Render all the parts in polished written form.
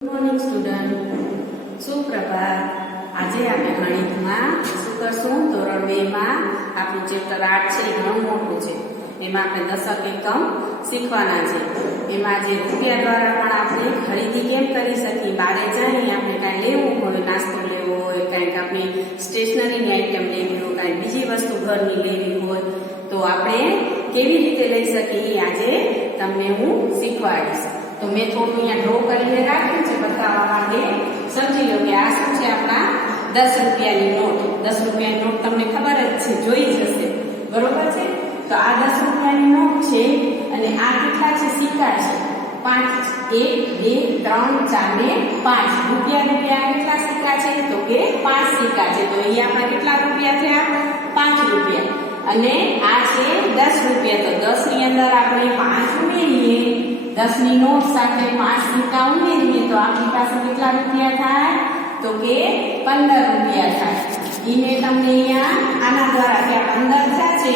Good morning student, સુપ્રભાત. આજે આપણે ગણિતમાં શું કરશું? ધોરણ 2 માં આપણું ચેપ્ટર 8 છે એ ઘણું મોટું છે. એમાં આપણે દશક એકમ શીખવાના છે. એમાં જે રૂપિયા દ્વારા પણ આપણે ખરીદી કેમ કરી શકીએ, બહારે જઈને આપણે કાંઈ લેવું હોય, નાસ્તો લેવો હોય, કાંઈક આપણે સ્ટેશનરીની આઈટમ લેવી હોય, કાંઈ બીજી વસ્તુ ઘરની લેવી હોય તો આપણે કેવી રીતે લઈ શકીએ આજે તમને હું શીખવાડીશ. તો મેં થોડું અહીંયા ડ્રો કરીને રાખ્યું છે બતાવવા માટે. સમજી લો કે આ શું છે? આપણા 10 રૂપિયાની નોટ. 10 રૂપિયાની નોટ તમને ખબર જ છે, જોઈ જ હશે, બરોબર છે? તો આ 10 રૂપિયાની નોટ છે અને આ કેટલા છે? સિક્કા છે. 5 1 2 3 4 ને 5 રૂપિયા. કેટલા સિક્કા છે? તો કે 5 સિક્કા છે. તો અહીંયા આપણા કેટલા રૂપિયા થયા? 5 રૂપિયા. અને આ છે 10 રૂપિયા. તો 10 ની અંદર આપણે 5 ઉમેરીએ, 10 ની નોટ સાથે 5 સિક્કા ઉમેરીએ તો આપણી પાસે કેટલા રૂપિયા થાય? તો કે 15 રૂપિયા થાય. ઈ મેં તમને અહીંયા આના દ્વારા કે 15 થયા છે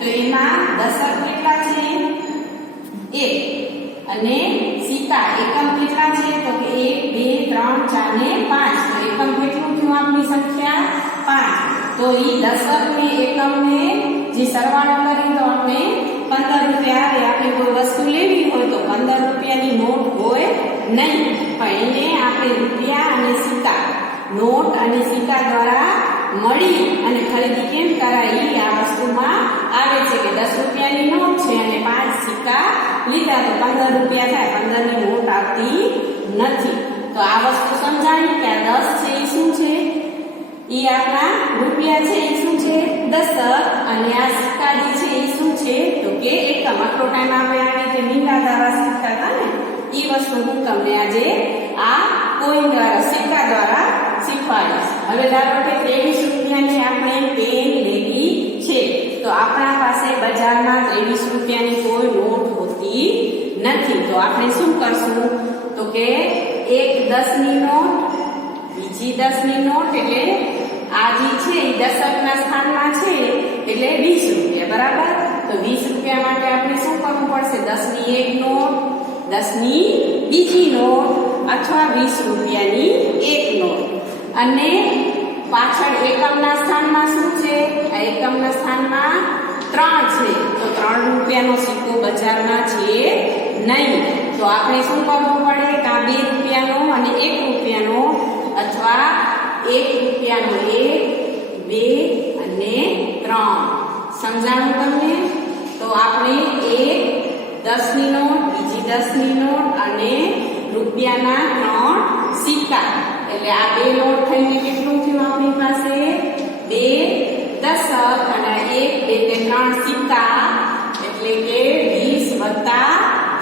તો એમાં દશક કેટલા છે? 1. અને સિક્કા એકમ કેટલા છે? તો કે 1 2 3 4 ને 5. તો એકમ કેટલું થયું આપણી સંખ્યા? 5. તો ઈ દશક ને એકમ ને જે સરવાળો કરી તો આપણે 15 રૂપિયા આવે. આપણે કોઈ વસ્તુ લેવી હોય તો 15 રૂપિયાની નોટ હોય નહીં, પણ એને આપણે રૂપિયા અને સિક્કા, નોટ અને સિક્કા દ્વારા મળી અને ખરીદી કેમ કરાય આ વસ્તુમાં આવે છે કે 10 રૂપિયાની નોટ છે અને 5 સિક્કા લીધા તો 15 રૂપિયા થાય. 15 ની નોટ આવતી નથી. તો આ વસ્તુ સમજાણી કે આ 10 છે એ શું છે? એ આપણા રૂપિયા છે એ શું છે? દશક. અને આ સિક્કા જે છે એ શું છે? તો કે એકમ. આટલો ટાઈમ આપણે આવી રીતે મીંડા દ્વારા શીખતા હતા ને, એ વસ્તુ હું તમને આજે આ કોઈન દ્વારા, સિક્કા દ્વારા શીખવાડીશ. હવે ધારો કે 23 રૂપિયાની આપણે પેન લેવી છે તો આપણા પાસે બજારમાં 23 રૂપિયાની કોઈ નોટ હોતી નથી. તો આપણે શું કરશું? તો કે એક 10 ની નોટ, બીજી 10 ની નોટ, એટલે આ જે છે એ દશકના સ્થાનમાં છે એટલે 20 રૂપિયા, બરાબર? તો 20 રૂપિયા માટે આપણે શું કરવું પડશે? 10 ની એક નોટ, 10 ની બીજી નોટ અથવા 20 રૂપિયાની એક નોટ. અને પાછળ એકમના સ્થાનમાં શું છે? આ એકમના સ્થાનમાં 3 છે તો 3 રૂપિયાનો સિક્કો બજારમાં છે નહીં. તો આપણે શું કરવું પડે? કાં 2 રૂપિયાનો અને 1 રૂપિયાનો અથવા 1 રૂપિયાનો 1 2 અને 3. સમજાણું તમને? તો આપણે એક 10 ની નોટ, બીજી 10 ની નોટ અને રૂપિયાના 3 સિક્કા, એટલે આ 2 નોટ થઈને કેટલું થયું આપણી પાસે? 2 દશક અને 1 2 ને 3 સિક્કા, એટલે કે 20 વત્તા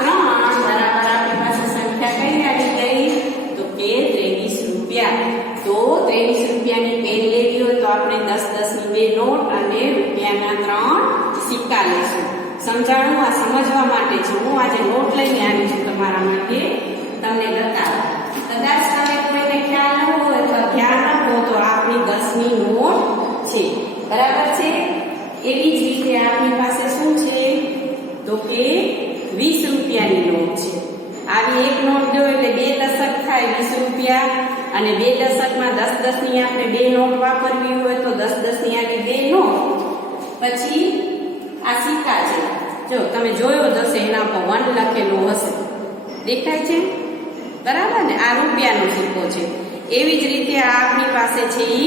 3 બરાબર આપણી પાસે સંખ્યા કઈ આવી ગઈ? તો કે 23 રૂપિયા. તો 23 રૂપિયાની પેન લેવી હોય તો આપણે 10 10 ની 2 નોટ અને રૂપિયાના 3 સિક્કા લઈશું. સમજાણું? આ સમજવા માટે છે. હું આજે નોટ લઈને આવી છું તમારા માટે, તમને બતાવો. કદાચ તમે કોઈને ખ્યાલ ન હોય અથવા ખ્યાલ ન હોય તો આપણી 10 ની નોટ છે, બરાબર છે? એવી જ રીતે આપણી પાસે શું છે? તો કે 20 રૂપિયાની નોટ છે. આવી એક નોટ દો એટલે 2 દશક થાય 20 રૂપિયા. અને 2 દશકમાં 10 10 ની આપણે 2 નોટ વાપરવી હોય તો 10 10 ની આવી 2 નોટ. પછી આ સિક્કા છે, જો તમે જોયો જ હશે, એના પર 1 લખેલું હશે, દેખાય છે, બરાબર ને? આ રૂપિયાનો સિક્કો છે. એવી જ રીતે આ આપણી પાસે છે એ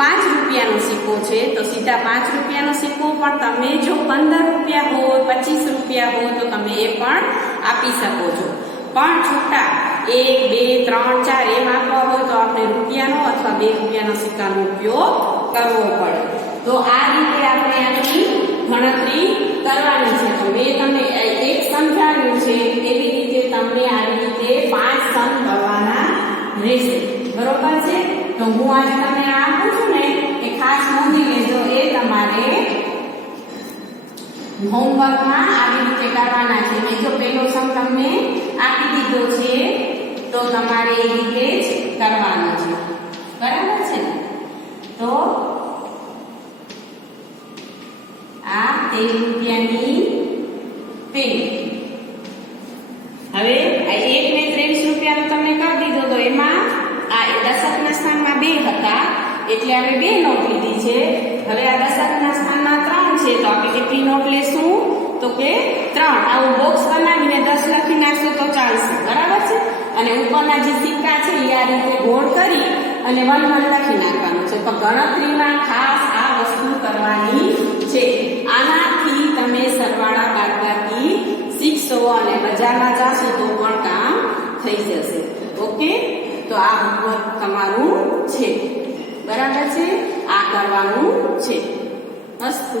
5 રૂપિયાનો સિક્કો છે. તો સીધા 5 રૂપિયાનો સિક્કો પણ તમે જો 15 રૂપિયા હોય, 25 રૂપિયા હોય તો તમે એ પણ આપી શકો છો. પણ છૂટા 1 2 3 4 એમ આપવા હોય તો આપણે રૂપિયાનો અથવા 2 રૂપિયાનો સિક્કાનો ઉપયોગ કરવો પડે. તો આ રીતે આપણે આની ગણતરી કરવાની છે. તો મેં તમને એક સમજાવ્યું છે, એવી રીતે તમને આવી રીતે 5 સમ કરવાના રહેશે, બરોબર છે? તો હું આજે તમને આપું છું ને એ ખાસ નોંધી લેજો. એ તમારે હોમવર્કમાં આવી રીતે કરવાના છે. મેં જો પહેલો સમ તમને આપી દીધો છે તો તમારે એ રીતે જ કરવાનો છે, બરાબર છે ને? તો આ 13 રૂપિયાની પેન. હવે આ 1 ને 23 રૂપિયાનો તમને કરી દીધો એમાં આ દશકના સ્થાનમાં 2 હતા એટલે આપણે 2 નોટ લીધી છે. હવે આ દશકના સ્થાનમાં 3 છે તો આપણે કેટલી નોટ લેશું તો કે 3. આવું બોક્સ બનાવીને 10 લખી નાખશો તો ચાલશે, બરાબર છે. અને ઉપરના જે સિક્કા છે એ આ રીતે ગોળ કરી અને 1 1 લખી નાખવાનું છે. તો ગણતરીમાં ખાસ આ વસ્તુ કરવાની છે. આનાથી તમે સરવાળા બાદબાકી શીખશો અને બજારમાં જાશો તો પણ કામ થઈ જશે. ઓકે, તો આ હોમવર્ક તમારું છે, બરાબર છે. આ કરવાનું છે. અસ્તુ.